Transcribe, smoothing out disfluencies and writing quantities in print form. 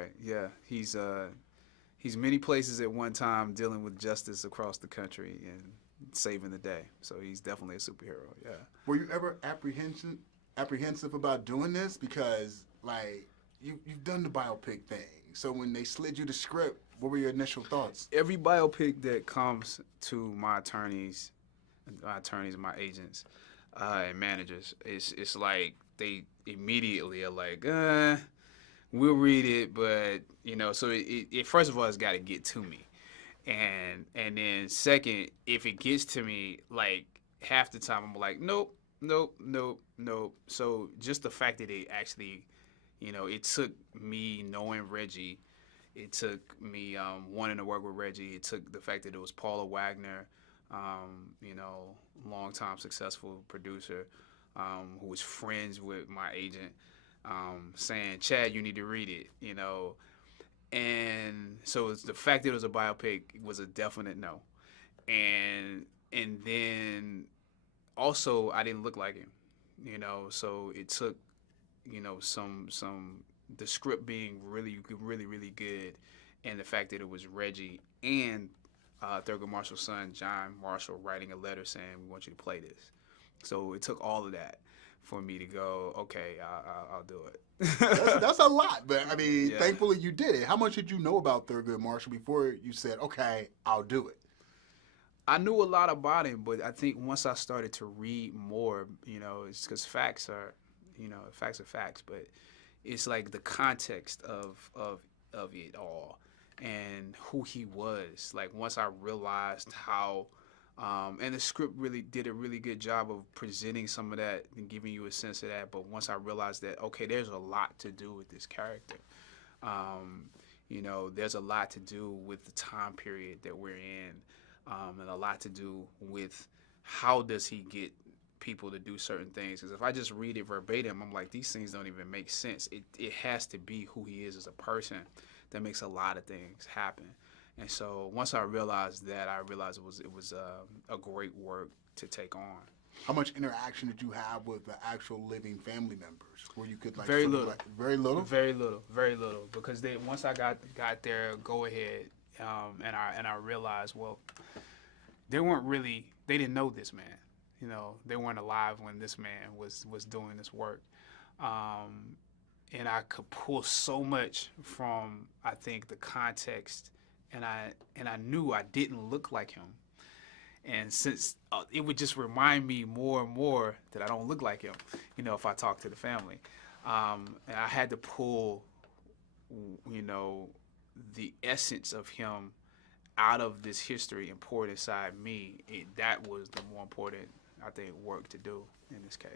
right. Yeah, he's many places at one time dealing with justice across the country and saving the day. So he's definitely a superhero. Yeah. Were you ever apprehensive about doing this? Because like you've done the biopic thing. So when they slid you the script, what were your initial thoughts? Every biopic that comes to my attorneys, my agents, and managers, it's like they immediately are like, we'll read it, but so it first of all, it's got to get to me, and then second, if it gets to me, like half the time I'm like, nope, nope, nope, nope. So just the fact that it actually, it took me knowing Reggie. It took me wanting to work with Reggie. It took the fact that it was Paula Wagner, longtime successful producer, who was friends with my agent, saying, Chad, you need to read it, And so it's the fact that it was a biopic was a definite no. And then also I didn't look like him, so it took, some the script being really, really, really good, and the fact that it was Reggie and Thurgood Marshall's son, John Marshall, writing a letter saying, we want you to play this. So it took all of that for me to go, okay, I'll do it. That's a lot, but I mean, yeah. Thankfully you did it. How much did you know about Thurgood Marshall before you said, okay, I'll do it? I knew a lot about him, but I think once I started to read more, it's because facts are facts, but it's like the context of it all and who he was. Like once I realized how, and the script really did a really good job of presenting some of that and giving you a sense of that. But once I realized that, okay, there's a lot to do with this character. There's a lot to do with the time period that we're in, and a lot to do with how does he get people to do certain things. Because if I just read it verbatim, I'm like, these things don't even make sense. It has to be who he is as a person that makes a lot of things happen. And so once I realized that, I realized it was a great work to take on. How much interaction did you have with the actual living family members, where you could like very little, very little, very little, because once I got their go ahead, and I realized, well, they didn't know this man. They weren't alive when this man was doing this work. And I could pull so much from, I think, the context, and I knew I didn't look like him. And since it would just remind me more and more that I don't look like him, if I talk to the family. And I had to pull, the essence of him out of this history and pour it inside me. That was the more important, I think, work to do in this case.